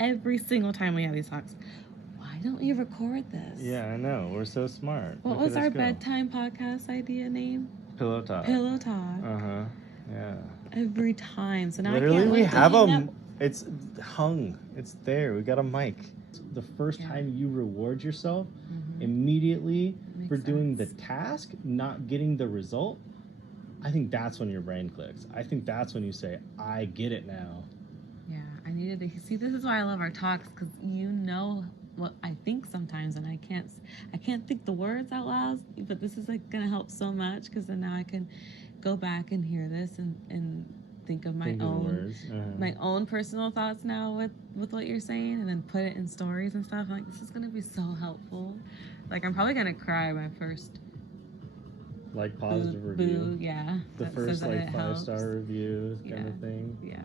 every single time we have these talks. Why don't we record this? Yeah, I know. We're so smart. What Look was at us our go. bedtime podcast idea name? Pillow talk. Pillow Talk. Uh-huh. Yeah. Every time. So now Literally, I can't we wait to have hang up. it's hung. It's there. We got a mic. The first Yeah. time you reward yourself Mhm. immediately Makes for doing the sense. task, not getting the result, I think that's when your brain clicks. I think that's when you say, I get it now. Yeah, I needed to see. This is why I love our talks, because you know what I think sometimes, and I can't think the words out loud. But this is like gonna help so much, because then now I can go back and hear this and think of my Think of the own words. my own personal thoughts now with what you're saying, and then put it in stories and stuff. I'm like, this is gonna be so helpful. Like, I'm probably gonna cry my first Like positive boo, review. yeah, The that first says that like it 5-star helps. review kind Yeah, of thing. yeah.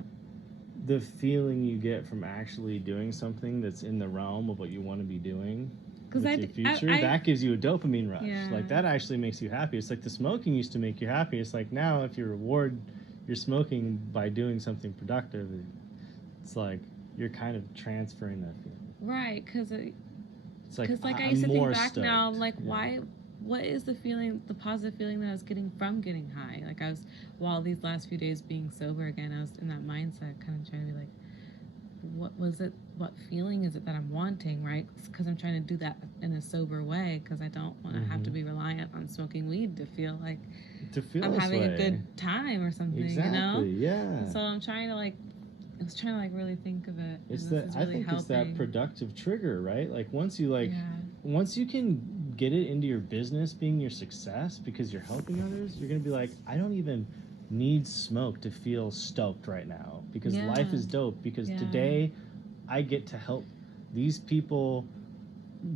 The feeling you get from actually doing something that's in the realm of what you want to be doing with your future, that gives you a dopamine rush. Yeah. Like, that actually makes you happy. It's like the smoking used to make you happy. It's like now if you reward your smoking by doing something productive, it's like you're kind of transferring that feeling. Right, because It's like, I I'm used to think more back stoked. now, I'm like, Yeah. why? What is the feeling, the positive feeling that I was getting from getting high? Like, I was, while these last few days being sober again, I was in that mindset, kind of trying to be like, what was it? What feeling is it that I'm wanting, right? Because I'm trying to do that in a sober way, because I don't want to have to be reliant on smoking weed to feel like I'm this having way. a good time or something, Exactly, you know? yeah. And so I'm trying to like, I was trying to like really think of it. It's and that this is I really think it's that helping. productive trigger, right? Like once you Yeah. once you can get it into your business being your success because you're helping others, you're gonna be like, I don't even need smoke to feel stoked right now because Yeah. life is dope because Yeah. today I get to help these people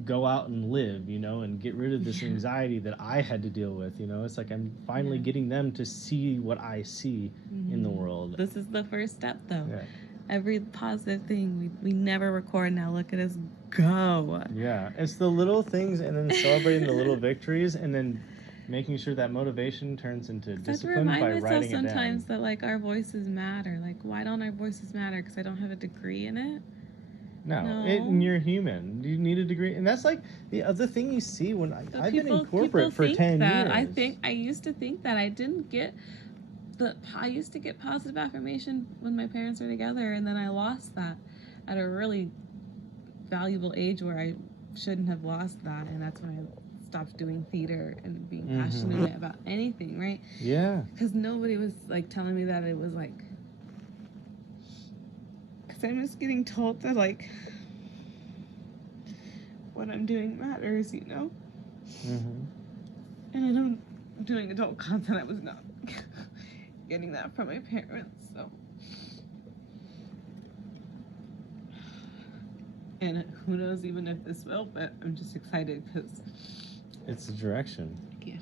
go out and live, you know, and get rid of this Yeah. anxiety that I had to deal with, you know. It's like I'm finally getting them to see what I see in the world. This is the first step, though. Yeah. Every positive thing we never record. Now look at us go. Yeah, it's the little things and then celebrating the little victories and then making sure that motivation turns into discipline by writing it down. Sometimes that like our voices matter. Like, why don't our voices matter? Because I don't have a degree in it. No, No. and you're human. You need a degree, and that's like the other thing you see when I've been in corporate for 10 years. I used to think that I didn't get I used to get positive affirmation when my parents were together, and then I lost that at a really valuable age where I shouldn't have lost that, and that's when I stopped doing theater and being passionate about anything, right? Yeah. Because nobody was like telling me that it was like. Because I'm just getting told that like what I'm doing matters, you know. And I know doing adult content, I was not getting that from my parents, so. And who knows even if this will, but I'm just excited because it's a direction. Yeah.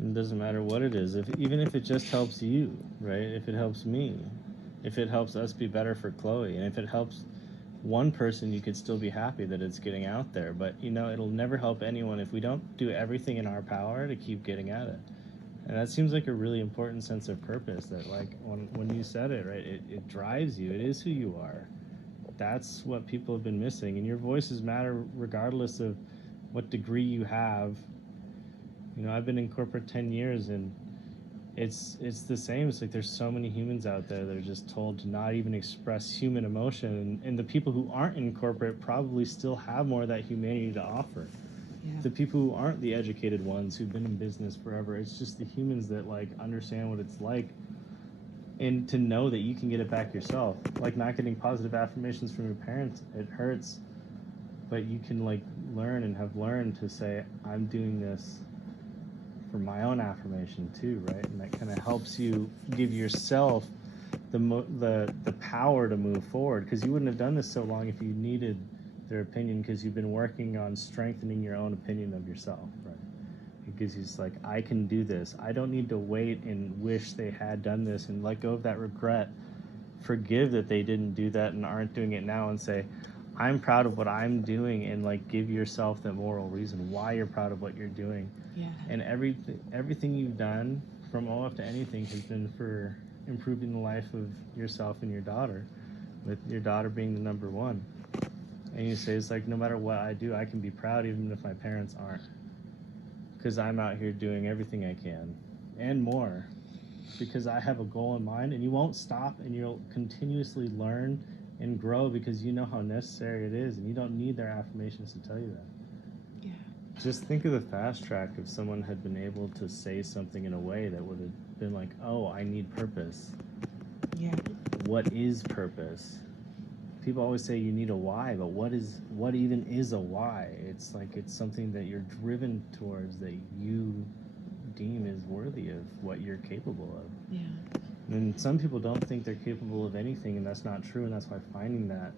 It doesn't matter what it is. Even if it just helps you, right? If it helps me, if it helps us be better for Chloe, and if it helps one person, you could still be happy that it's getting out there. But you know, it'll never help anyone if we don't do everything in our power to keep getting at it. And that seems like a really important sense of purpose that, like, when you said it, right, it drives you. It is who you are. That's what people have been missing. And your voices matter regardless of what degree you have. You know, I've been in corporate 10 years, and it's the same. It's like there's so many humans out there that are just told to not even express human emotion. And the people who aren't in corporate probably still have more of that humanity to offer. Yeah. The people who aren't the educated ones who've been in business forever, it's just the humans that like understand what it's like and to know that you can get it back yourself. Like not getting positive affirmations from your parents, it hurts, but you can like learn and have learned to say, I'm doing this for my own affirmation too, right? And that kind of helps you give yourself the power to move forward, because you wouldn't have done this so long if you needed their opinion, because you've been working on strengthening your own opinion of yourself, right? It gives you just like, I can do this. I don't need to wait and wish they had done this and let go of that regret. Forgive that they didn't do that and aren't doing it now, and say, I'm proud of what I'm doing, and like give yourself the moral reason why you're proud of what you're doing. Yeah. And everything you've done from OF to anything has been for improving the life of yourself and your daughter. with your daughter being the number one. And you say, it's like, no matter what I do, I can be proud even if my parents aren't. Because I'm out here doing everything I can and more. Because I have a goal in mind, and you won't stop, and you'll continuously learn and grow because you know how necessary it is, and you don't need their affirmations to tell you that. Yeah. Just think of the fast track if someone had been able to say something in a way that would have been like, oh, I need purpose. Yeah. What is purpose? People always say you need a why, but what even is a why? It's like it's something that you're driven towards, that you deem is worthy of what you're capable of. Yeah. And some people don't think they're capable of anything, and that's not true, and that's why finding that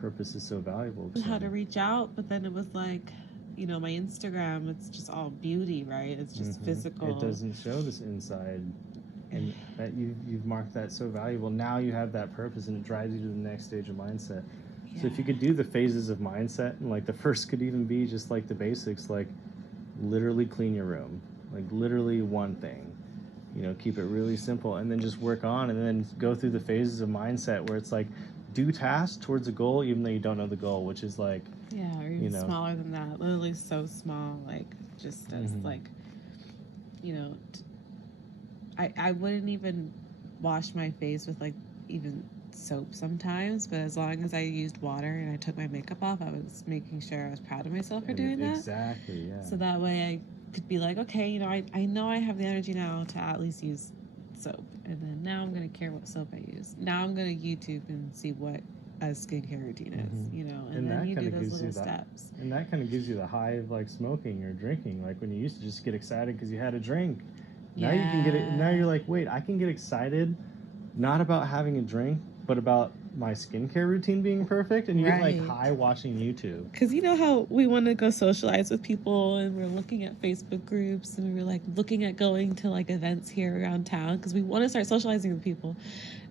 purpose is so valuable. How to reach out, but then it was like, you know, my Instagram, it's just all beauty, right? It's just physical. It doesn't show this inside, and that you've marked that so valuable. Now you have that purpose, and it drives you to the next stage of mindset. Yeah. So if you could do the phases of mindset, and like the first could even be just like the basics, like literally clean your room, like literally one thing, you know, keep it really simple, and then just work on, and then go through the phases of mindset where it's like do tasks towards a goal even though you don't know the goal, which is like, yeah, or even smaller than that, literally so small, like just as like, you know, I wouldn't even wash my face with like even soap sometimes, but as long as I used water and I took my makeup off, I was making sure I was proud of myself for doing that. Exactly, yeah. So that way I could be like, okay, you know, I know I have the energy now to at least use soap, and then now I'm gonna care what soap I use. Now I'm gonna YouTube and see what a skincare routine is, you know, and then you do those little steps. And that kind of gives you the high of like smoking or drinking, like when you used to just get excited because you had a drink. Now you can get it. Now you're like, wait, I can get excited, not about having a drink, but about my skincare routine being perfect, and you get like high watching YouTube. Because you know how we want to go socialize with people, and we're looking at Facebook groups, and we're like looking at going to like events here around town because we want to start socializing with people.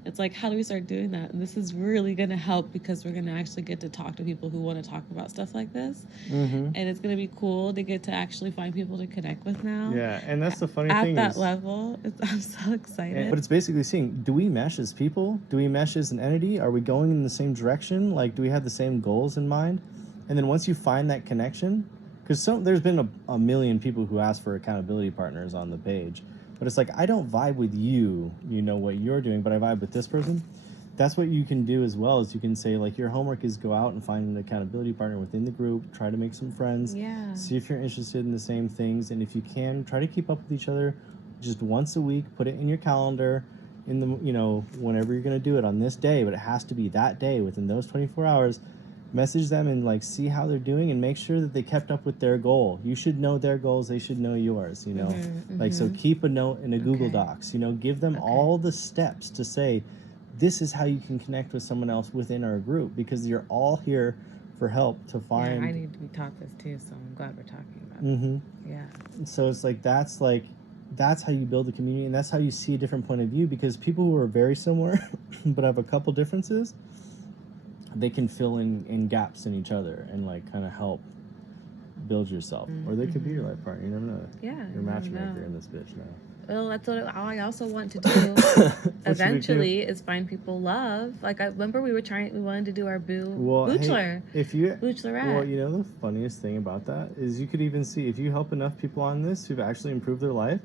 It's like, how do we start doing that? And this is really going to help because we're going to actually get to talk to people who want to talk about stuff like this. And it's going to be cool to get to actually find people to connect with now. Yeah, and that's the funny thing at that level. I'm so excited. But it's basically seeing, do we mesh as people? Do we mesh as an entity? Are we going in the same direction? Like, do we have the same goals in mind? And then once you find that connection, because there's been a million people who ask for accountability partners on the page. But it's like, I don't vibe with you, you know what you're doing, but I vibe with this person. That's what you can do as well, is you can say, like, your homework is go out and find an accountability partner within the group, try to make some friends, see if you're interested in the same things, and if you can, try to keep up with each other just once a week, put it in your calendar, in the, you know, whenever you're going to do it on this day, but it has to be that day within those 24 hours. Message them and like see how they're doing and make sure that they kept up with their goal. You should know their goals, they should know yours, you know. Like, so keep a note in a Google Docs, you know, give them all the steps to say this is how you can connect with someone else within our group, because you're all here for help to find. I need to be taught this too, so I'm glad we're talking about it. So it's like that's how you build a community, and that's how you see a different point of view, because people who are very similar but have a couple differences, they can fill in gaps in each other and like kind of help build yourself. Or they could be your life partner, you never know. You're a matchmaker in this bitch now. Well, that's what I also want to do eventually, is find people love. Like, I remember we wanted to do our Bachelor. Hey, Bachelorette. Well, you know, the funniest thing about that is you could even see, if you help enough people on this who've actually improved their life,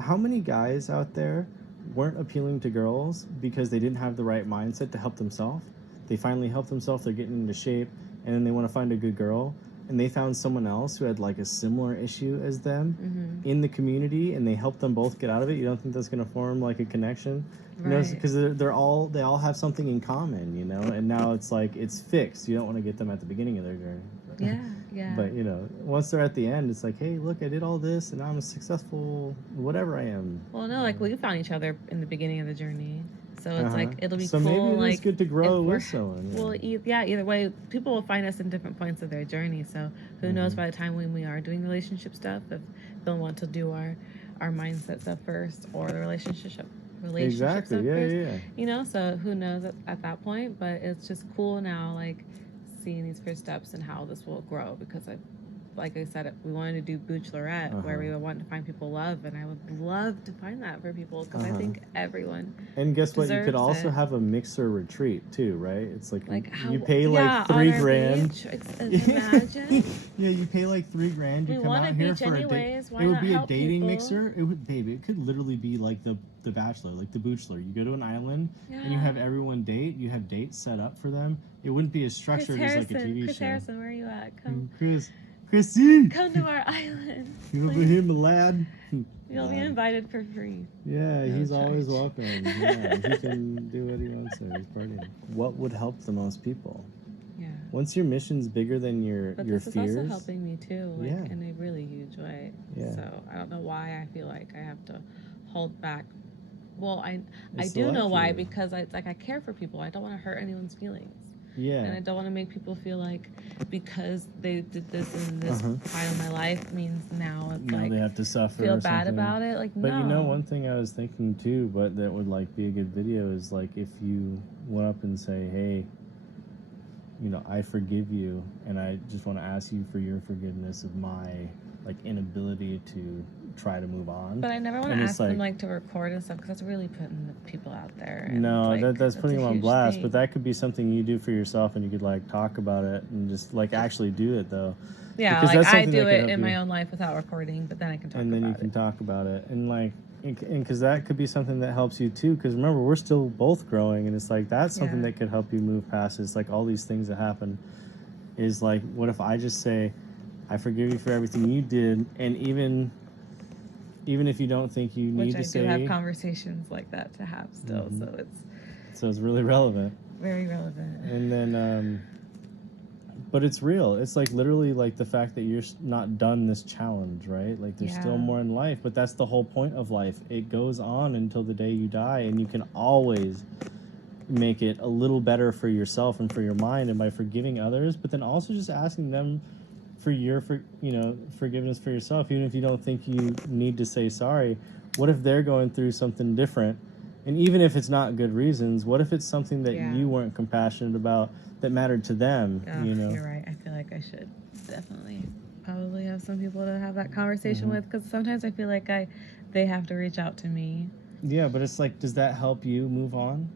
how many guys out there weren't appealing to girls because they didn't have the right mindset to help themselves? They finally help themselves, they're getting into shape, and then they want to find a good girl, and they found someone else who had like a similar issue as them in the community, and they helped them both get out of it. You don't think that's going to form like a connection? You know, because they all have something in common, you know, and now it's like it's fixed. You don't want to get them at the beginning of their journey. But you know, once they're at the end, it's like, hey, look, I did all this, and I'm a successful whatever I am. Well, no, like we found each other in the beginning of the journey. So it's like, it'll be cool. So maybe like, it's good to grow with someone. Well, either way, people will find us in different points of their journey. So who knows, by the time when we are doing relationship stuff, if they'll want to do our mindset stuff first, or the relationship stuff first. You know, so who knows at that point. But it's just cool now, like seeing these first steps and how this will grow, because like I said, we wanted to do Bachelorette, where we would want to find people love, and I would love to find that for people because I think everyone. And guess what? You could deserves also it. have a mixer retreat too, right? It's like, Like how you pay like on our $3,000. beach, imagine. Yeah, you pay like $3,000. You We come want out a here beach for anyways. a Why date. It would not be a help dating people? mixer. It would, baby. It could literally be like the Bachelor, like the Bachelor. You go to an island and you have everyone date. You have dates set up for them. It wouldn't be as structured as like a TV Chris show. Harrison, where are you at? Come Chrissy, come to our island. you over please. here, my lad. You'll be invited for free. Yeah, No he's always charge. welcome. Yeah, he can do what he wants to. He's partying. What would help the most people? Yeah. Once your mission's bigger than your But fears. this is also helping me too, like, Yeah. in a really huge way. Yeah. So I don't know why I feel like I have to hold back. Well, I It's do the know life why, you live. because I care for people. I don't want to hurt anyone's feelings. Yeah. And I don't want to make people feel like because they did this in this Uh-huh. time of my life means now it's Now like they have to suffer. feel or bad something. about it. Like, But no. you know, one thing I was thinking too, but that would like be a good video is like if you went up and say, "Hey, you know, I forgive you, and I just want to ask you for your forgiveness of my like inability to try to move on." But I never want And to it's ask them like- like to record and stuff because that's really putting the people out there. And No, like, that's putting a them on huge blast. thing. But that could be something you do for yourself, and you could like talk about it and just like actually do it though. Yeah, because like that's I something do that could it help in you. my own life without recording, but then I can talk And then about you can it. talk about it, and like, and because that could be something that helps you too. Because remember, we're still both growing, and it's like that's something Yeah. that could help you move past. It's like all these things that happen. Is like, what if I just say, "I forgive you for everything you did," and even if you don't think you need Which to I do say, have conversations like that to have still, Mhm. so it's so it's really relevant. very relevant. And then, but it's real. It's like literally like the fact that you're not done this challenge, right? Like there's still Yeah. more in life, but that's the whole point of life. It goes on until the day you die, and you can always make it a little better for yourself and for your mind, and by forgiving others, but then also just asking them for your forgiveness for yourself, even if you don't think you need to say sorry. What if they're going through something different? And even if it's not good reasons, what if it's something that Yeah. you weren't compassionate about that mattered to them? Oh, You know, you're right. I feel like I should definitely probably have some people to have that conversation Mhm. with because sometimes I feel like they have to reach out to me. yeah. But it's like, does that help you move on?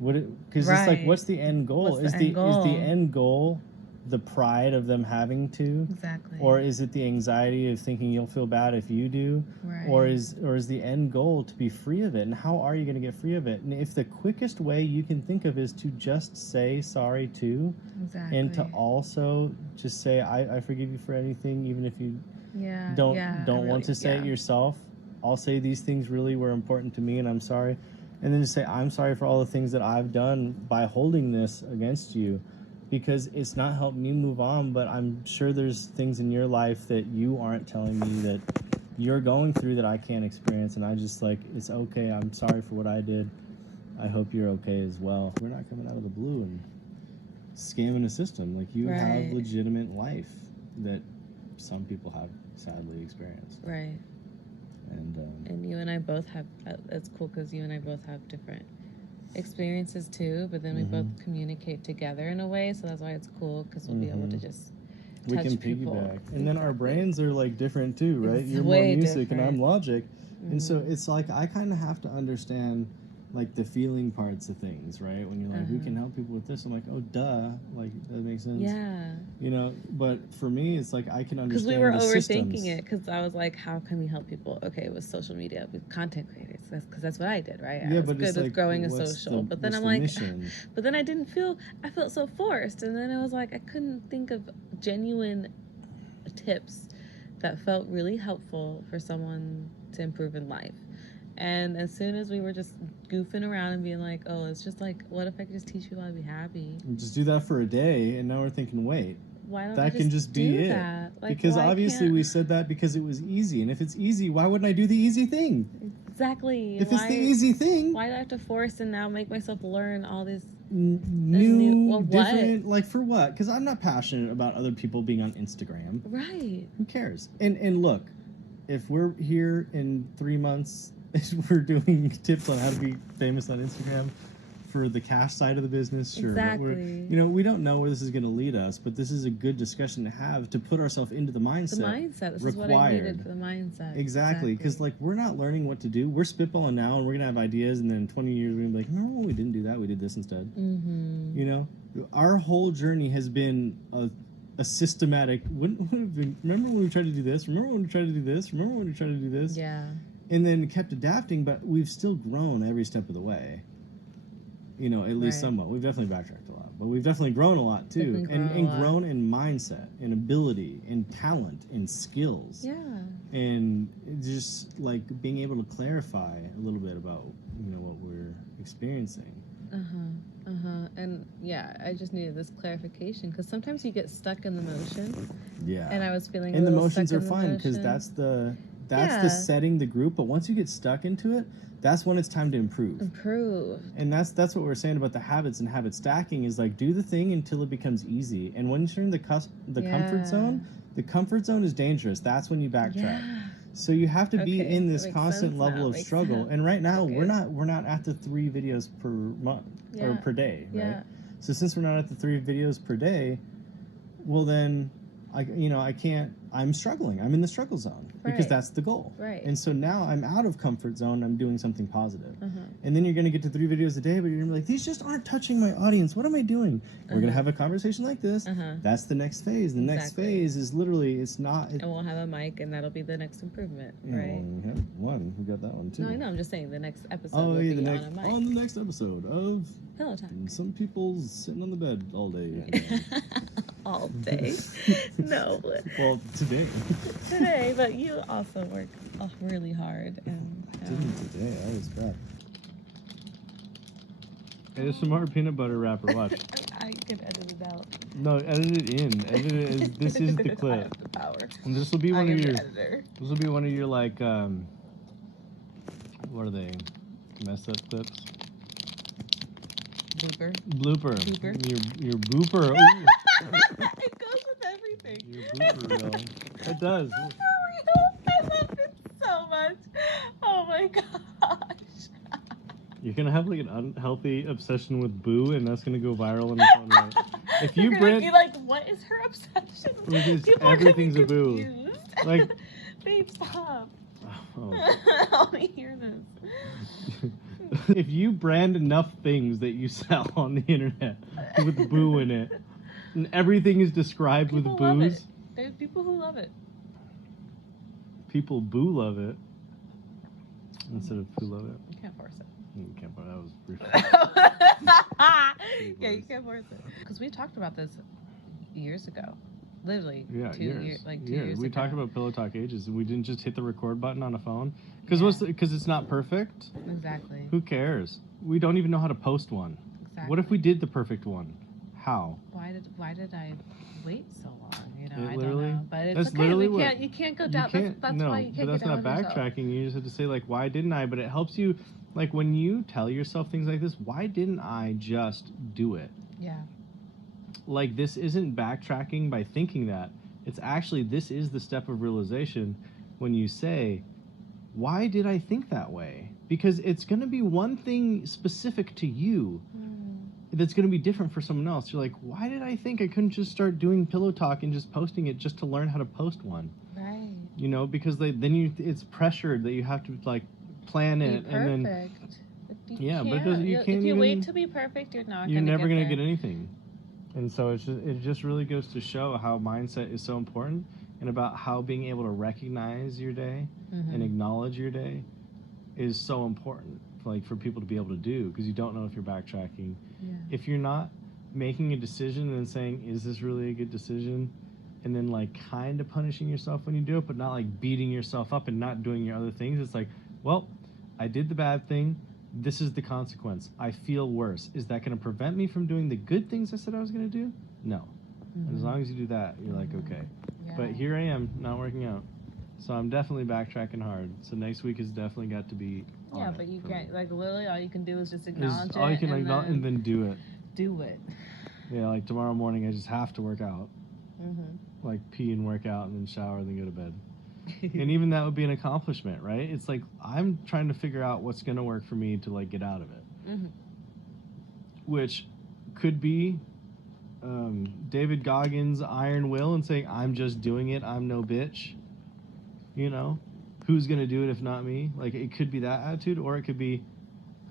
Would it? Because it's like, Right. what's the end goal? What's the Is end goal? the end goal the pride of them having to? Exactly. Or is it the anxiety of thinking you'll feel bad if you do? right. Or is the end goal to be free of it? And how are you going to get free of it? And if the quickest way you can think of is to just say sorry too, exactly. and to also just say I forgive you for anything, even if you yeah don't yeah, I want really- to say yeah. it yourself. I'll say these things really were important to me, and I'm sorry. And then just say I'm sorry for all the things that I've done by holding this against you, because it's not helped me move on. But I'm sure there's things in your life that you aren't telling me that you're going through that I can't experience, and I just like, it's okay. I'm sorry for what I did. I hope you're okay as well. We're not coming out of the blue and scamming a system. Like, you have Right. legitimate life that some people have sadly experienced. Right. And you and I both have. It's cool because you and I both have different experiences too. But then we both Mhm. communicate together in a way, so that's why it's cool because we'll be able to Mhm. just We touch can people. piggyback, and then our Exactly. brains are like different too, right? It's You're more way music and I'm different. logic, and so Mhm. it's like I kind of have to understand like the feeling parts of things, right? When you're like, we can Uh-huh. help people with this, I'm like, oh duh, like that makes sense. Yeah. You know, but for me, it's like I can Because understand we were the overthinking systems. it. Because I was like, how can we help people? Okay, with social media, with content creators. Because that's what I did, right? I Yeah, was but good it's with like, growing a what's social. the- But then what's I'm the like, mission? but then I felt so forced. And then it was like, I couldn't think of genuine tips that felt really helpful for someone to improve in life. And as soon as we were just goofing around and being like, oh, it's just like, what if I could just teach people how to be happy? Just do that for a day, and now we're thinking, wait, Why don't that we can just be do it. that? Like, Because why obviously can't- we said that because it was easy, and if it's easy, why wouldn't I do the easy thing? Exactly. If it's the easy thing, Why do I have to force and now make myself learn all these? new, well, what? different, like for what? Because I'm not passionate about other people being on Instagram. Right. Who cares? And look, if we're here in 3 months, we're doing tips on how to be famous on Instagram for the cash side of the business, sure. Exactly. But we don't know where this is going to lead us, but this is a good discussion to have to put ourselves into the mindset. The mindset. This required. Is what I needed for the mindset. Exactly, because like we're not learning what to do. We're spitballing now, and we're gonna have ideas, and then in 20 years we're gonna be like, no, we didn't do that. We did this instead. Mm-hmm. You know, our whole journey has been a systematic. Remember when we tried to do this? Remember when we tried to do this? Remember when we tried to do this? Yeah. And then kept adapting, but we've still grown every step of the way. You know, at least somewhat. We've definitely backtracked a lot, but we've definitely grown a lot too, and grown in mindset, and ability, and talent, and skills. Yeah. And just like being able to clarify a little bit about what we're experiencing. And yeah, I just needed this clarification because sometimes you get stuck in the motion. Yeah. And I was feeling. And a the little motions stuck are in fun because that's the setting the group. But once you get stuck into it, that's when it's time to improve. And that's what we're saying about the habits and habit stacking is like do the thing until it becomes easy. And when you're in the comfort zone, the comfort zone is dangerous. That's when you backtrack. Yeah. So you have to be in this constant level of struggle. Sense. And right now we're not at the 3 videos per month or per day, right? Yeah. So since we're not at the 3 videos per day, well then I can't. I'm struggling. I'm in the struggle zone because that's the goal. Right. And so now I'm out of comfort zone. I'm doing something positive. And then you're going to get to 3 videos a day, but you're going to be like, these just aren't touching my audience. What am I doing? We're going to have a conversation like this. That's the next phase. The next phase is literally, it's not. And we'll have a mic, and that'll be the next improvement, right? Well, we have one. We got that one too. No, I know. I'm just saying the next episode will be the on a mic. On the next episode of Pillow Talk. Some people sitting on the bed all day. All day? No. Well, today. Today, but you also work really hard. And didn't today. I was bad. ASMR peanut butter wrapper. Watch. I can edit it out. No, edit it in. Edit it as this is the clip. I have the power. And this will be one of your. Editor. This will be one of your like what are they? Mess up clips. Blooper. Your blooper. It goes with everything. Your blooper reel. It does. I love it so much. Oh my gosh. You're gonna have like an unhealthy obsession with Boo, and that's gonna go viral in its own right. If you brand, be like, what is her obsession with? Everything's a Boo. Like, babe, stop. Oh. I want to hear this. If you brand enough things that you sell on the internet with Boo in it, and everything is described with boos, there's people who love it. People Boo love it instead of Boo love it. You can't force it. You can't force it. That was brief. Yeah, you can't force it. Because we talked about this years ago. Literally, yeah, 2 years ago. We talked about Pillow Talk ages, and we didn't just hit the record button on a phone because it's not perfect. Exactly. Who cares? We don't even know how to post one. Exactly. What if we did the perfect one? How? Why did I wait so long? I don't know. But it's that's okay. literally You can't go down. That's why you can't but that's get down not backtracking. You just have to say like, why didn't I? But it helps you, like when you tell yourself things like this. Why didn't I just do it? Yeah. Like this isn't backtracking by thinking that. It's actually this is the step of realization when you say, why did I think that way? Because it's going to be one thing specific to you that's going to be different for someone else. You're like, why did I think I couldn't just start doing Pillow Talk and just posting it just to learn how to post one? Right. Because it's pressured that you have to like plan it and then. Yeah, but you can't. If you wait to be perfect, you're never going to get anything. And so it just really goes to show how mindset is so important and about how being able to recognize your day and acknowledge your day is so important for people to be able to do because you don't know if you're backtracking. Yeah. If you're not making a decision and saying, is this really a good decision? And then like kind of punishing yourself when you do it, but not like beating yourself up and not doing your other things. It's like, well, I did the bad thing. This is the consequence. I feel worse. Is that going to prevent me from doing the good things I said I was going to do? No. As long as you do that, you're like, okay. Yeah. But here I am, not working out. So I'm definitely backtracking hard. So next week has definitely got to be Yeah, but you can't, like, literally all you can do is just acknowledge it. All you can acknowledge and then do it. Do it. Yeah, like tomorrow morning I just have to work out. Like pee and work out and then shower and then go to bed. And even that would be an accomplishment, right? It's like I'm trying to figure out what's going to work for me to like get out of it. which could be David Goggins' Iron Will and saying, I'm just doing it, I'm no bitch. You know, who's going to do it if not me? Like, it could be that attitude, or it could be,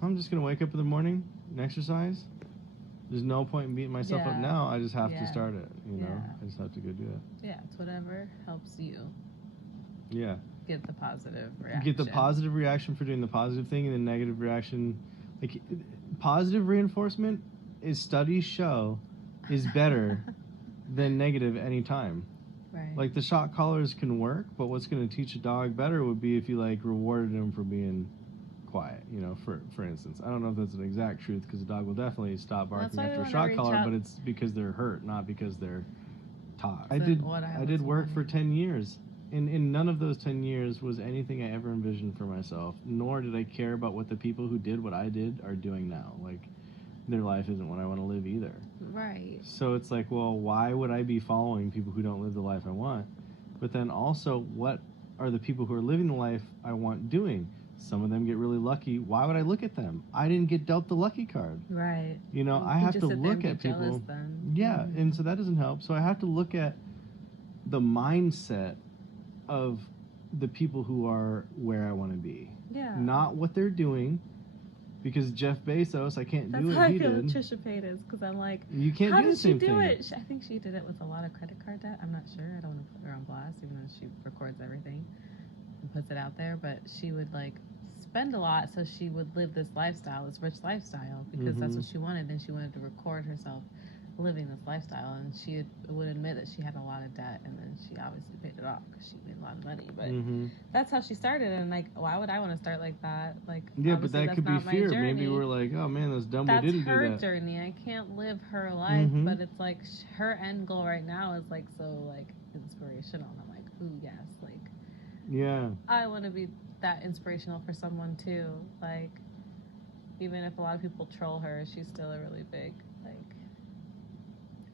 I'm just going to wake up in the morning and exercise. There's no point in beating myself up Yeah. now. I just have to Yeah. start it, you know? Yeah. I just have to go do it. Yeah, it's whatever helps you Yeah. get the positive reaction. Get the positive reaction for doing the positive thing, and the negative reaction. Like, positive reinforcement, is studies show, is better than negative anytime. Right. Like, the shock collars can work, but what's going to teach a dog better would be if you, like, rewarded him for being quiet, you know, for instance. I don't know if that's an exact truth, because a dog will definitely stop That's barking why we after a wanna shock reach collar, out- but it's because they're hurt, not because they're taught. So I did what I I was did work for wanting- 10 years. In none of those 10 years was anything I ever envisioned for myself, nor did I care about what the people who did what I did are doing now. Like, their life isn't what I want to live either. Right. So it's like, well, why would I be following people who don't live the life I want? But then also, what are the people who are living the life I want doing? Some of them get really lucky. Why would I look at them? I didn't get dealt the lucky card. Right. You know, You I can have just to sit there look and be at people. jealous then. Yeah, Mhm. and so that doesn't help. So I have to look at the mindset of the people who are where I want to be. Yeah. Not what they're doing, because Jeff Bezos, I can't That's do how what I he feel did. with Trisha Paytas, because I'm like, You can't how do the did she same do thing. it? I think she did it with a lot of credit card debt. I'm not sure. I don't want to put her on blast, even though she records everything and puts it out there. But she would like spend a lot, so she would live this lifestyle, this rich lifestyle, because that's Mhm. what she wanted, and she wanted to record herself living this lifestyle. And she would admit that she had a lot of debt, and then she obviously paid it off because she made a lot of money. But Mhm. that's how she started, and like, why would I want to start like that? Like, Yeah, but obviously that that's could be not my fear. Maybe journey. we're like, oh man, that's dumb. That's we didn't her do that. journey. I can't live her life, Mhm. but it's like her end goal right now is like so like inspirational. And I'm like, ooh yes, like Yeah. I want to be that inspirational for someone too. Like, even if a lot of people troll her, she's still a really big like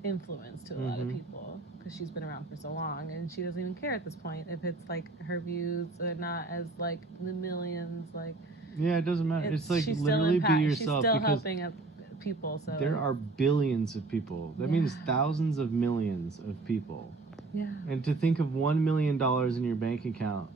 influence to a lot of Mhm. people because she's been around for so long, and she doesn't even care at this point if it's like her views are not as like the millions. Like, Yeah, it doesn't matter. It's like she's still literally be she's yourself, still because helping people. So there are billions of people. That means Yeah. thousands of millions of people. yeah. And to think of $1 million in your bank account,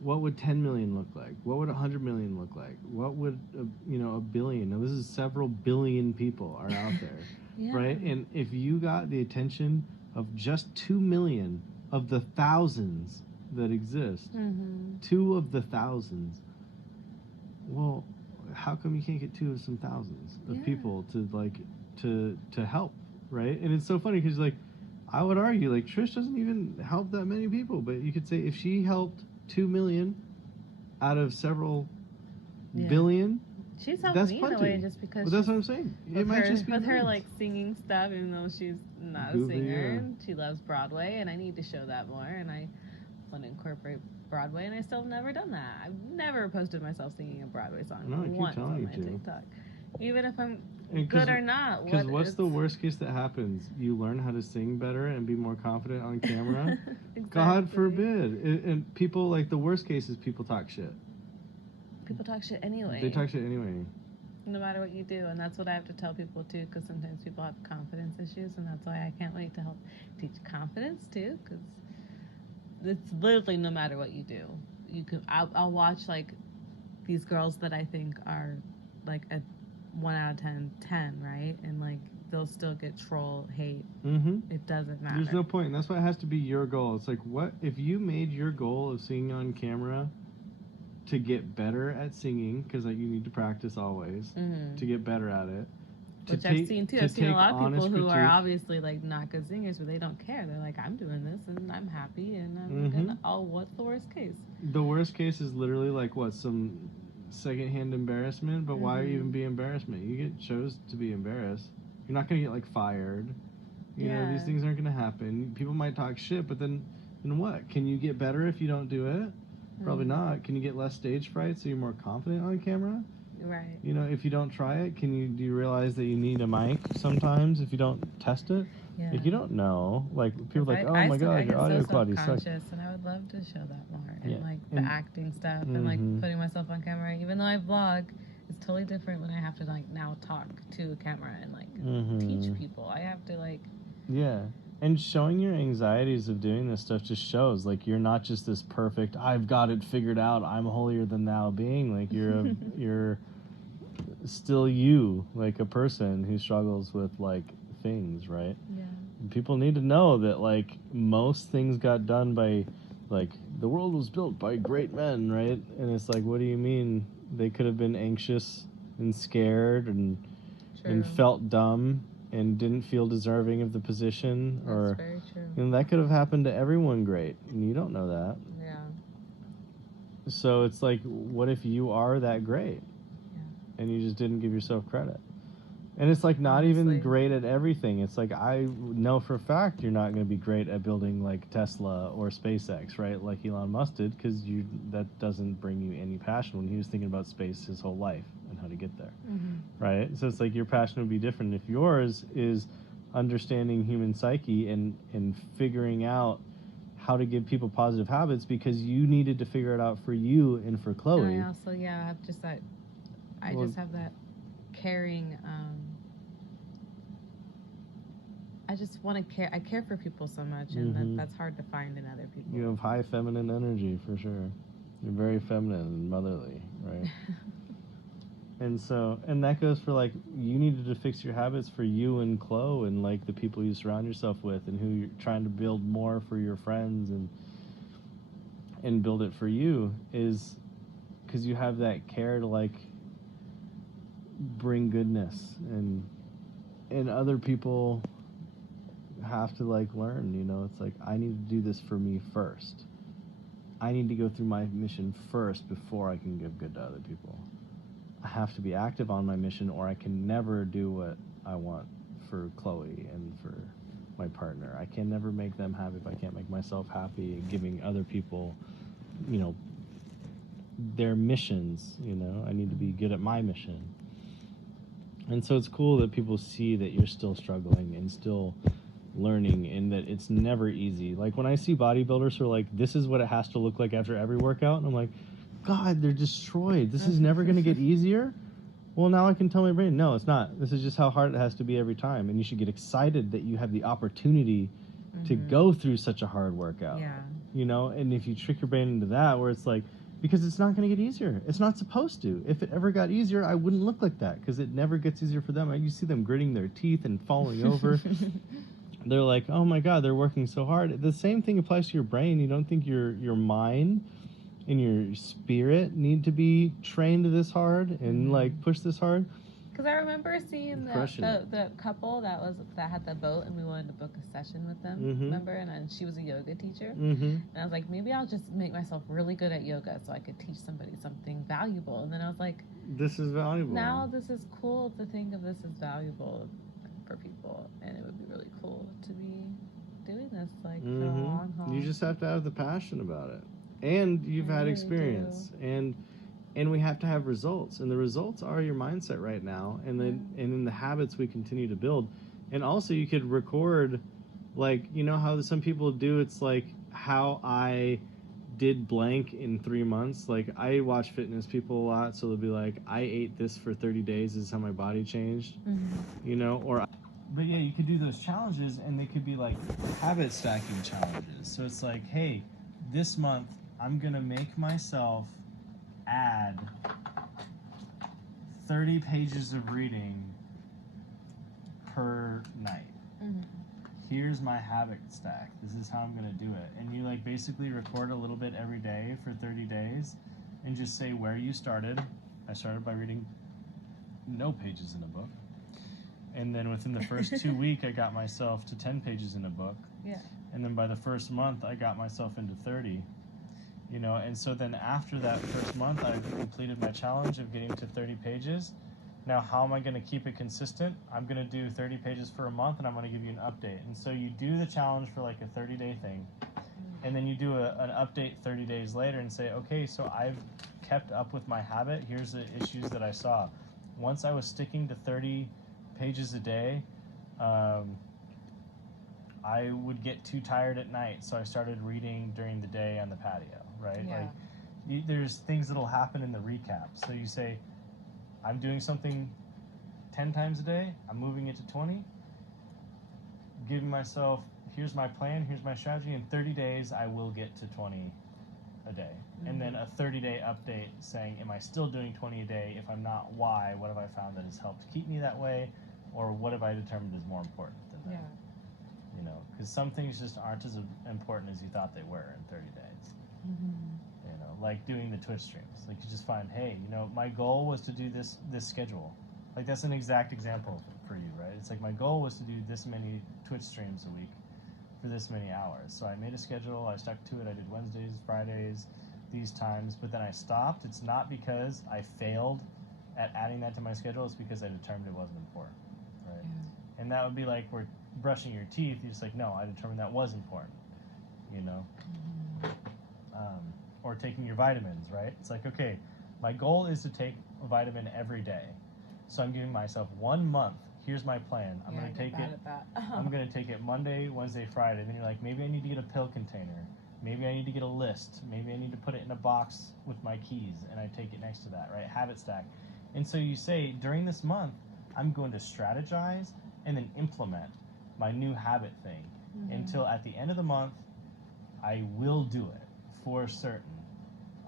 what would 10 million look like? What would 100 million look like? What would a billion? Now this is several billion people are out there, Yeah. right? And if you got the attention of just 2 million of the thousands that exist, Mm-hmm. 2 of the thousands, well, how come you can't get 2 of some thousands of Yeah. people to help, right? And it's so funny because like, I would argue like Trish doesn't even help that many people, but you could say if she helped 2 million out of several Yeah. billion, She's helped that's me in a plenty. way just because but that's she's- what I'm saying. It with might her, just be with her millions. like singing stuff, even though she's not a Goofy, singer. yeah. And she loves Broadway, and I need to show that more. And I want to incorporate Broadway, and I still have never done that. I've never posted myself singing a Broadway song No, I keep once telling on you my to. TikTok, even if I'm And good or not. Because what what's the it's- worst case that happens? You learn how to sing better and be more confident on camera. Exactly. God forbid. And people, like, the worst case is people talk shit. People talk shit anyway. They talk shit anyway. No matter what you do, and that's what I have to tell people too, because sometimes people have confidence issues, and that's why I can't wait to help teach confidence too, because it's literally no matter what you do, you can. I'll watch like these girls that I think are like a 1 out of 10, right, and like they'll still get troll hate. Mm-hmm. It doesn't matter. There's no point. And that's why it has to be your goal. It's like, what if you made your goal of singing on camera to get better at singing, because like, you need to practice always Mhm. to get better at it. Which I've seen too. to I've seen a take lot of people honest who are critique. obviously like not good singers, but they don't care. They're like, I'm doing this and I'm happy, and I'm Mhm. gonna. Oh, what's the worst case? The worst case is literally like what, some secondhand embarrassment. But why Mhm. even be embarrassment? You get chose to be embarrassed. You're not gonna get like fired. You know, these Yeah. things aren't gonna happen. People might talk shit, but then what? Can you get better if you don't do it? Probably Mhm. not. Can you get less stage fright so you're more confident on camera? Right. You know, if you don't try it, do you realize that you need a mic sometimes if you don't test it? Yeah. Like, you don't know. Like, people are like, oh I my still- I god, your get audio so quality sucks. self-conscious, and I would love to show that more, and Yeah. like the And- acting stuff, and like Mhm. putting myself on camera. Even though I vlog, it's totally different when I have to like now talk to a camera and like Mm-hmm. teach people. I have to like Yeah. And showing your anxieties of doing this stuff just shows like you're not just this perfect, I've got it figured out, I'm holier than thou being. Like you're still you, like a person who struggles with like things, right? yeah. People need to know that like most things got done by like the world was built by great men, right? And it's like, what do you mean? They could have been anxious and scared and True. felt dumb and didn't feel deserving of the position, That's or very true. that could have happened to everyone great, and you don't know that. Yeah. So it's like, what if you are that great and you just didn't give yourself credit? And it's like not Honestly. even great at everything. It's like I know for a fact you're not going to be great at building like Tesla or SpaceX, right? Like Elon Musk did, because that doesn't bring you any passion when he was thinking about space his whole life and how to get there, right? So it's like your passion would be different if yours is understanding human psyche and figuring out how to give people positive habits because you needed to figure it out for you and for Chloe. And I also have just that I Well- just have that caring I just want to care. I care for people so much, and Mhm. that's hard to find in other people. You have high feminine energy for sure. You're very feminine and motherly, right? And that goes for like you needed to fix your habits for you and Chloe and like the people you surround yourself with and who you're trying to build more for your friends and build it for you is because you have that care to like bring goodness and other people have to like learn, you know. It's like I need to do this for me first. I need to go through my mission first before I can give good to other people. I have to be active on my mission or I can never do what I want for Chloe and for my partner. I can never make them happy if I can't make myself happy and giving other people, you know, their missions, you know. I need to be good at my mission. And so it's cool that people see that you're still struggling and still learning and that it's never easy. Like when I see bodybuilders who are like, this is what it has to look like after every workout, and I'm like, God, they're destroyed. This is never going to get easier. Well, now I can tell my brain, no, it's not. This is just how hard it has to be every time. And you should get excited that you have the opportunity to go through such a hard workout. Yeah. You know, and if you trick your brain into that, where it's like, because it's not going to get easier. It's not supposed to. If it ever got easier, I wouldn't look like that because it never gets easier for them. You see them gritting their teeth and falling over. They're like, oh my God, they're working so hard. The same thing applies to your brain. You don't think your mind and your spirit need to be trained this hard and like push this hard? Because I remember seeing Crushing the couple that had the boat, and we wanted to book a session with them. Remember, and she was a yoga teacher, and I was like, maybe I'll just make myself really good at yoga so I could teach somebody something valuable. And then I was like, this is valuable. now this is cool to think of this as valuable for people, and it would be really cool to be doing this like for a long haul. You just have to have the passion about it, and you've had really experience, and we have to have results, and the results are your mindset right now, and then and in the habits we continue to build. And also you could record, like, you know how some people do, it's like how I did blank in 3 months. Like I watch fitness people a lot, so they'll be like, I ate this for 30 days, this is how my body changed. You know, but yeah, you could do those challenges, and they could be like habit stacking challenges. So it's like, hey, this month I'm gonna make myself add 30 pages of reading per night. Here's my habit stack. This is how I'm gonna do it. And you like basically record a little bit every day for 30 days and just say where you started. I started by reading no pages in a book. And then within the first 2 weeks, I got myself to 10 pages in a book. Yeah. And then by the first month, I got myself into 30. You know, and so then after that first month, I completed my challenge of getting to 30 pages. Now, how am I going to keep it consistent? I'm going to do 30 pages for a month, and I'm going to give you an update. And so you do the challenge for like a 30-day thing, and then you do an update 30 days later and say, okay, so I've kept up with my habit. Here's the issues that I saw. Once I was sticking to 30 pages a day, I would get too tired at night, so I started reading during the day on the patio, right? Yeah. Like, there's things that'll happen in the recap. So you say, I'm doing something 10 times a day, I'm moving it to 20, giving myself, here's my plan, here's my strategy, in 30 days I will get to 20 a day. And then a 30-day update saying, am I still doing 20 a day? If I'm not, why? What have I found that has helped keep me that way? Or what have I determined is more important than that? You know, because some things just aren't as important as you thought they were in 30 days. You know, like doing the Twitch streams. Like you just find, hey, you know, my goal was to do this schedule. Like that's an exact example for you, right? It's like my goal was to do this many Twitch streams a week for this many hours. So I made a schedule, I stuck to it, I did Wednesdays, Fridays, these times, but then I stopped. It's not because I failed at adding that to my schedule, it's because I determined it wasn't important, right? And that would be like we're brushing your teeth, you're just like, no, I determined that was important, you know? Or taking your vitamins, right? It's like, okay, my goal is to take a vitamin every day. So I'm giving myself 1 month. Here's my plan. I'm gonna take it. I'm gonna take it Monday, Wednesday, Friday. Then you're like, maybe I need to get a pill container. Maybe I need to get a list. Maybe I need to put it in a box with my keys, and I take it next to that, right? Habit stack. And so you say, during this month, I'm going to strategize and then implement my new habit thing until at the end of the month, I will do it for certain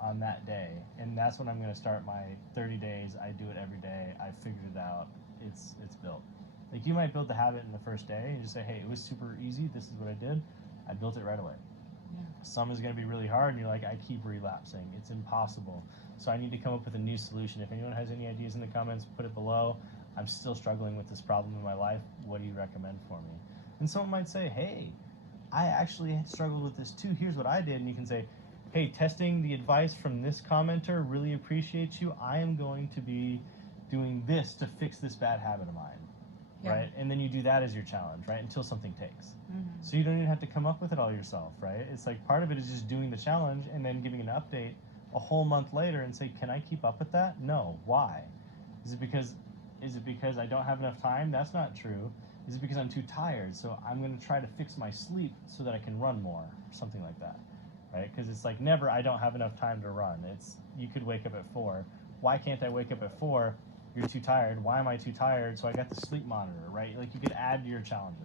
on that day. And that's when I'm going to start my 30 days. I do it every day. I figured it out. It's built. Like you might build the habit in the first day and just say, hey, it was super easy. This is what I did. I built it right away. Some is going to be really hard and you're like, I keep relapsing. It's impossible. So I need to come up with a new solution. If anyone has any ideas in the comments, put it below. I'm still struggling with this problem in my life. What do you recommend for me? And someone might say, hey, I actually struggled with this too. Here's what I did. And you can say, hey, testing the advice from this commenter, really appreciate you. I am going to be doing this to fix this bad habit of mine. Right? And then you do that as your challenge, right? Until something takes. So you don't even have to come up with it all yourself, right? It's like part of it is just doing the challenge and then giving an update a whole month later and say, can I keep up with that? No. Why? Is it because I don't have enough time? That's not true. Is it because I'm too tired? So I'm going to try to fix my sleep so that I can run more, or something like that, right? Because it's like never I don't have enough time to run. It's you could wake up at 4. Why can't I wake up at 4? You're too tired. Why am I too tired? So I got the sleep monitor, right? Like you could add to your challenges.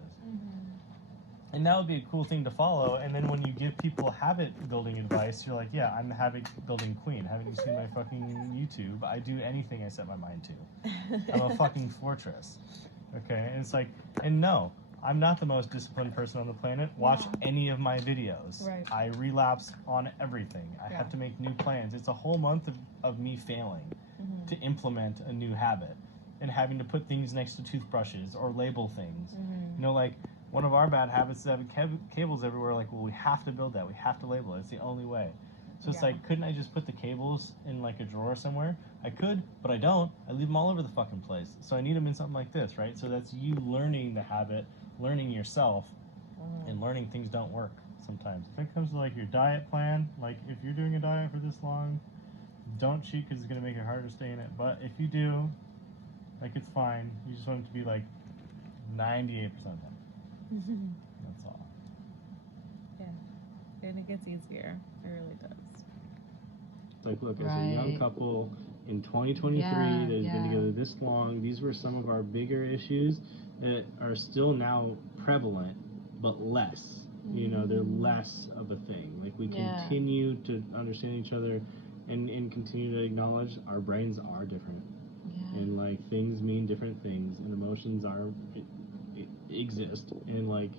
And that would be a cool thing to follow. And then when you give people habit building advice, you're like, yeah, I'm the habit building queen. Haven't you seen my fucking YouTube? I do anything I set my mind to. I'm a fucking fortress. Okay? And it's like, and no, I'm not the most disciplined person on the planet. Watch any of my videos. Right. I relapse on everything. I have to make new plans. It's a whole month of me failing to implement a new habit and having to put things next to toothbrushes or label things. You know, like one of our bad habits is having cables everywhere. Like, well, we have to build that. We have to label it. It's the only way. So it's like, couldn't I just put the cables in like a drawer somewhere? I could, but I don't. I leave them all over the fucking place. So I need them in something like this, right? So that's you learning the habit, learning yourself, and learning things don't work sometimes. If it comes to like your diet plan, like if you're doing a diet for this long, don't cheat because it's going to make it harder to stay in it. But if you do, like it's fine. You just want it to be like 98% of the time. That's all. And it gets easier. It really does. Like, look, as a young couple in 2023 that has been together this long, these were some of our bigger issues that are still now prevalent, but less. You know, they're less of a thing. Like, we continue to understand each other and continue to acknowledge our brains are different. And, like, things mean different things, and emotions exist. And, like,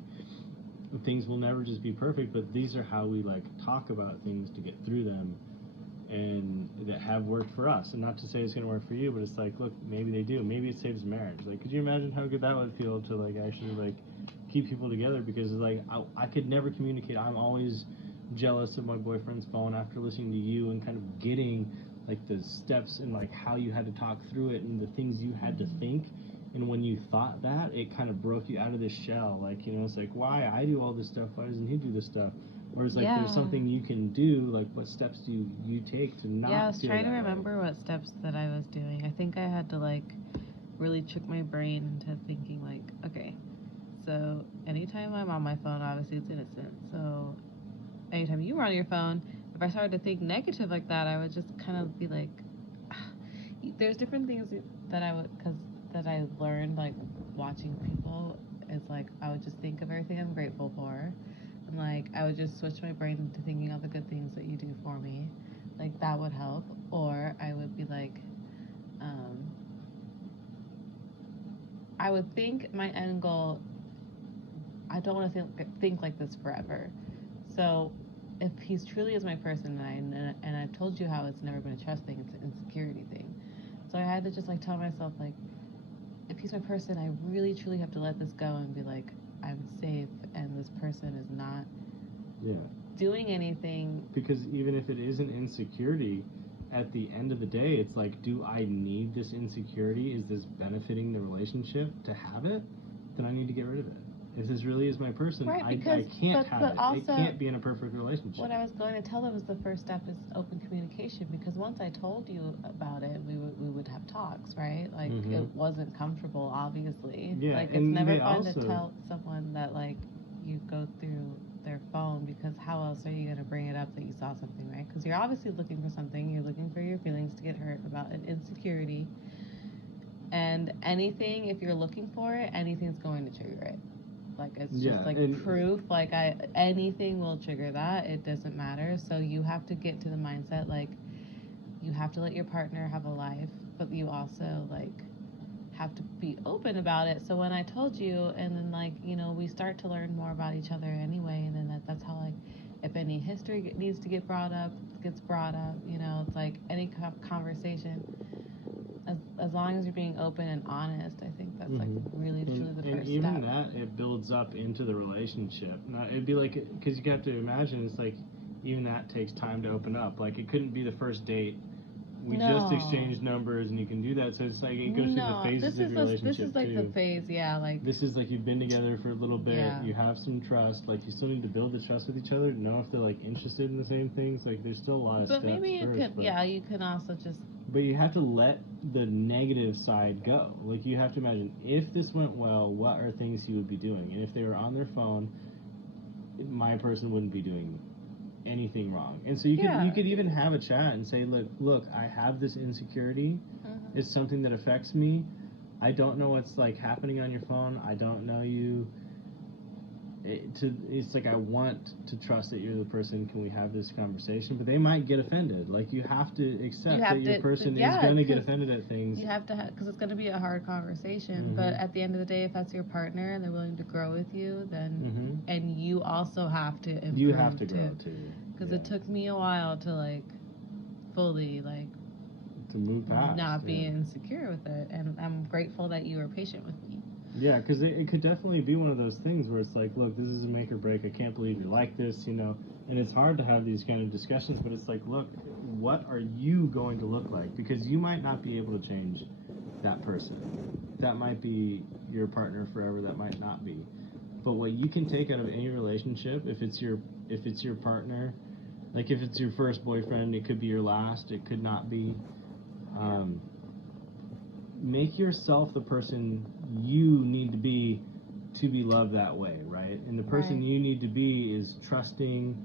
things will never just be perfect, but these are how we, like, talk about things to get through them and that have worked for us. And not to say it's going to work for you, but it's like, look, maybe they do. Maybe it saves marriage. Like, could you imagine how good that would feel to, like, actually, like, keep people together? Because, like, I could never communicate. I'm always jealous of my boyfriend's phone after listening to you and kind of getting, like, the steps and, like, how you had to talk through it and the things you had to think. And when you thought that, it kind of broke you out of this shell. Like, you know, it's like, why I do all this stuff, why doesn't he do this stuff? Whereas, like, there's something you can do, like, what steps do you take to not I was feel trying to that way? remember what steps that I was doing. I think I had to, like, really trick my brain into thinking, like, okay, so anytime I'm on my phone, obviously it's innocent. So anytime you were on your phone, if I started to think negative like that, I would just kind of be like, there's different things that I would, that I learned, like, watching people, is, like, I would just think of everything I'm grateful for. And, like, I would just switch my brain into thinking of the good things that you do for me. Like, that would help. Or I would be like, I would think my end goal, I don't want to think like this forever. So if he's truly is my person, and I've told you how it's never been a trust thing, it's an insecurity thing. So I had to just, like, tell myself, like, if he's my person, I really truly have to let this go and be like, I'm safe, and this person is not Yeah. doing anything. Because even if it is an insecurity, at the end of the day, it's like, do I need this insecurity? Is this benefiting the relationship to have it? Then I need to get rid of it. If this really is my person, Right, I because- can't have but it. also, it can't be in a perfect relationship. What I was going to tell them is the first step is open communication, because once I told you about it, we would have talks, right? Like, Mhm. it wasn't comfortable, obviously. Yeah, Like, it's and never they fun to also- tell someone that, like, you go through their phone, because how else are you going to bring it up that you saw something, right? Because you're obviously looking for something. You're looking for your feelings to get hurt about an insecurity. And anything, if you're looking for it, anything's going to trigger it. Like, it's Yeah, just, like, and- proof. Like, anything will trigger that. It doesn't matter. So you have to get to the mindset, like, you have to let your partner have a life, but you also, like, have to be open about it. So when I told you, and then, like, you know, we start to learn more about each other anyway, and then that's how, like, if any history needs to get brought up, gets brought up. You know, it's like any conversation. As long as you're being open and honest, I think that's, like, really truly the and first even step. that, it builds up into the relationship. Now, it'd be like, because you have to imagine, it's like, even that takes time to open up. Like, it couldn't be the first date. We just No. exchanged numbers, and you can do that. So it's like, it goes through the phases of your relationship this is like too. the phase, yeah, like, This is like, you've been together for a little bit. Yeah. You have some trust. Like, you still need to build the trust with each other to know if they're, like, interested in the same things. Like, there's still a lot of but steps maybe you first, could, but- yeah, you can also just, But you have to let the negative side go. Like, you have to imagine, if this went well, what are things he would be doing? And if they were on their phone, my person wouldn't be doing anything wrong. And so you could even have a chat and say, look, I have this insecurity. It's something that affects me. I don't know what's, like, happening on your phone. I don't know you. It's like, I want to trust that you're the person. Can we have this conversation? But they might get offended. Like, you have to accept that your person is going to get offended at things. you have to, because it's going to be a hard conversation. Mhm. But at the end of the day, if that's your partner and they're willing to grow with you, then, and you also have to improve, You have to grow too. Because Yeah. it took me a while to, like, fully, like, to move past. not be yeah. insecure with it. And I'm grateful that you were patient with me. Yeah, because it could definitely be one of those things where it's like, look, this is a make or break. I can't believe you're like this, you know. And it's hard to have these kind of discussions, but it's like, look, what are you going to look like? Because you might not be able to change that person. That might be your partner forever. That might not be. But what you can take out of any relationship, if it's your partner, like if it's your first boyfriend, it could be your last. It could not be. Make yourself the person you need to be loved that way, right? And the person Right. you need to be is trusting,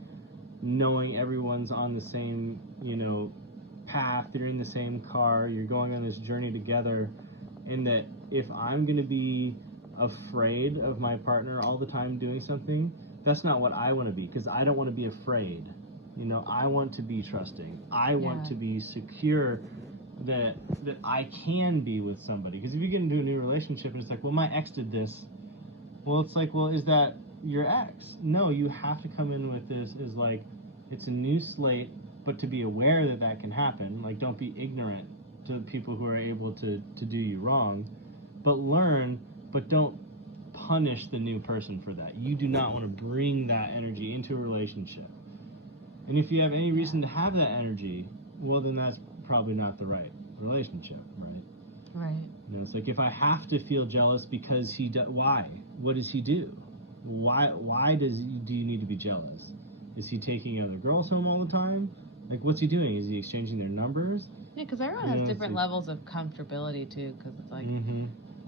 knowing everyone's on the same, you know, path, you're in the same car, you're going on this journey together, and that if I'm going to be afraid of my partner all the time doing something, that's not what I want to be, because I don't want to be afraid. You know, I want to be trusting. I want Yeah. to be secure that I can be with somebody. Because if you get into a new relationship and it's like, well, my ex did this, well, it's like, well, is that your ex? No, you have to come in with this as like, it's a new slate, but to be aware that that can happen. Like, don't be ignorant to people who are able to do you wrong, but learn, but don't punish the new person for that. You do not want to bring that energy into a relationship. And if you have any reason to have that energy, well, then that's probably not the right relationship, right? Right. You know, it's like, if I have to feel jealous because why? What does he do? Why do you need to be jealous? Is he taking other girls home all the time? Like, what's he doing? Is he exchanging their numbers? Yeah, because everyone has different levels of comfortability too. Because it's like,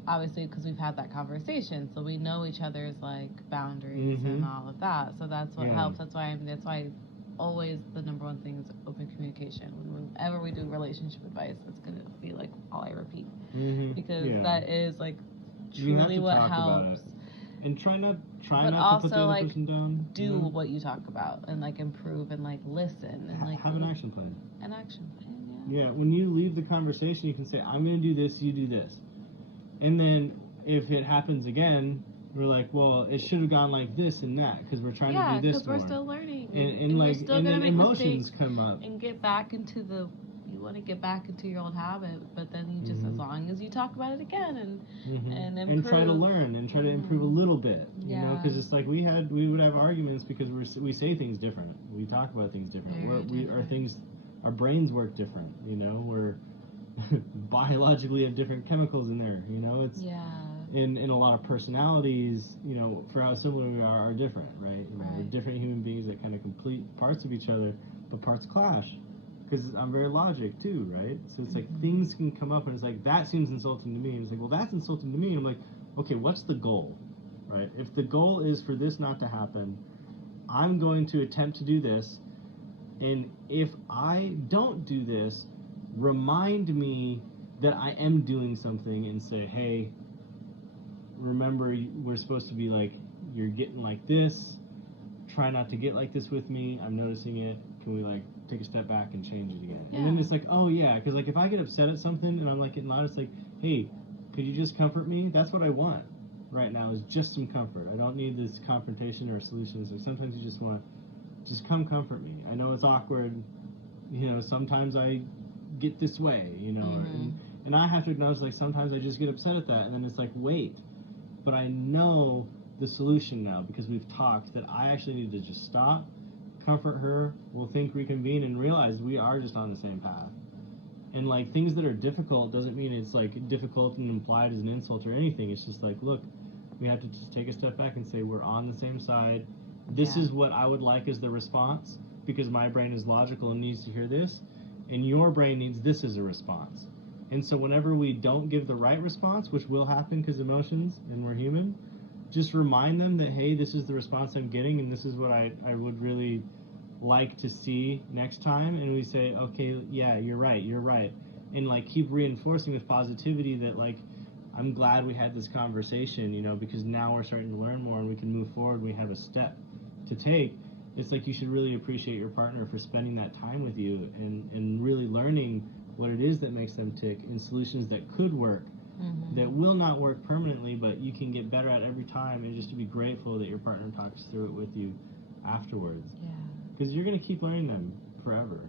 obviously, because we've had that conversation, so we know each other's, like, boundaries and all of that. So that's what helps. That's why always the number one thing is open communication. Whenever we do relationship advice, it's gonna be like all I repeat because Yeah. that is like You have truly to what talk about helps. it. And try not But to put the also, other like, person down. Do what you talk about and like improve and like listen and like have an action plan. An action plan, Yeah, when you leave the conversation, you can say, "I'm going to do this. You do this," and then if it happens again, we're like, "Well, it should have gone like this and that because we're trying to do this because more." we're still learning And we're like, still and gonna then make emotions mistakes come up. and get back into the. You want to get back into your old habit, but then you just as long as you talk about it again and improve. And try to learn and try to improve a little bit, you know, because it's like we would have arguments because we say things different, we talk about things different, our brains work different, you know, we're biologically have different chemicals in there, you know, it's in a lot of personalities, you know, for how similar we are different, right? You know, we're different human beings that kind of complete parts of each other, but parts clash. Because I'm very logic too, right? So it's like things can come up and it's like, that seems insulting to me. And it's like, well, that's insulting to me. And I'm like, okay, what's the goal, right? If the goal is for this not to happen, I'm going to attempt to do this. And if I don't do this, remind me that I am doing something and say, hey, remember, we're supposed to be like, you're getting like this. Try not to get like this with me. I'm noticing it. Can we like take a step back and change it again? And then it's like, oh yeah, because like if I get upset at something and I'm like getting loud, it's like, hey, could you just comfort me? That's what I want right now is just some comfort. I don't need this confrontation or solutions. Or sometimes you just want, just come comfort me. I know it's awkward. You know, sometimes I get this way. You know, and I have to acknowledge like sometimes I just get upset at that, and then it's like, wait, but I know the solution now because we've talked that I actually need to just stop, comfort her, we'll think, reconvene, and realize we are just on the same path. And like things that are difficult doesn't mean it's like difficult and implied as an insult or anything. It's just like, look, we have to just take a step back and say we're on the same side. This is what I would like as the response because my brain is logical and needs to hear this, and your brain needs this as a response. And so whenever we don't give the right response, which will happen because emotions and we're human, just remind them that, hey, this is the response I'm getting and this is what I would really like to see next time. And we say, okay, yeah, you're right. And like keep reinforcing with positivity that like, I'm glad we had this conversation, you know, because now we're starting to learn more and we can move forward. We have a step to take. It's like you should really appreciate your partner for spending that time with you and really learning what it is that makes them tick and solutions that could work, that will not work permanently, but you can get better at every time, and just to be grateful that your partner talks through it with you afterwards. Yeah. Because you're going to keep learning them forever.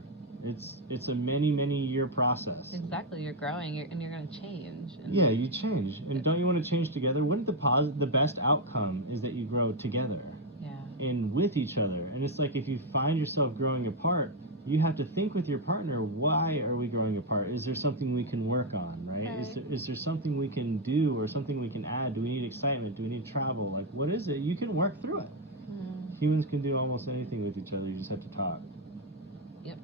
It's a many year process. Exactly, you're growing, and you're going to change. Yeah, you change, and don't you want to change together? Wouldn't the best outcome is that you grow together? Yeah. And with each other. And it's like if you find yourself growing apart, you have to think with your partner, why are we growing apart? Is there something we can work on, right? Is there something we can do or something we can add? Do we need excitement? Do we need travel? Like, what is it? You can work through it. Humans can do almost anything with each other. You just have to talk. Yep.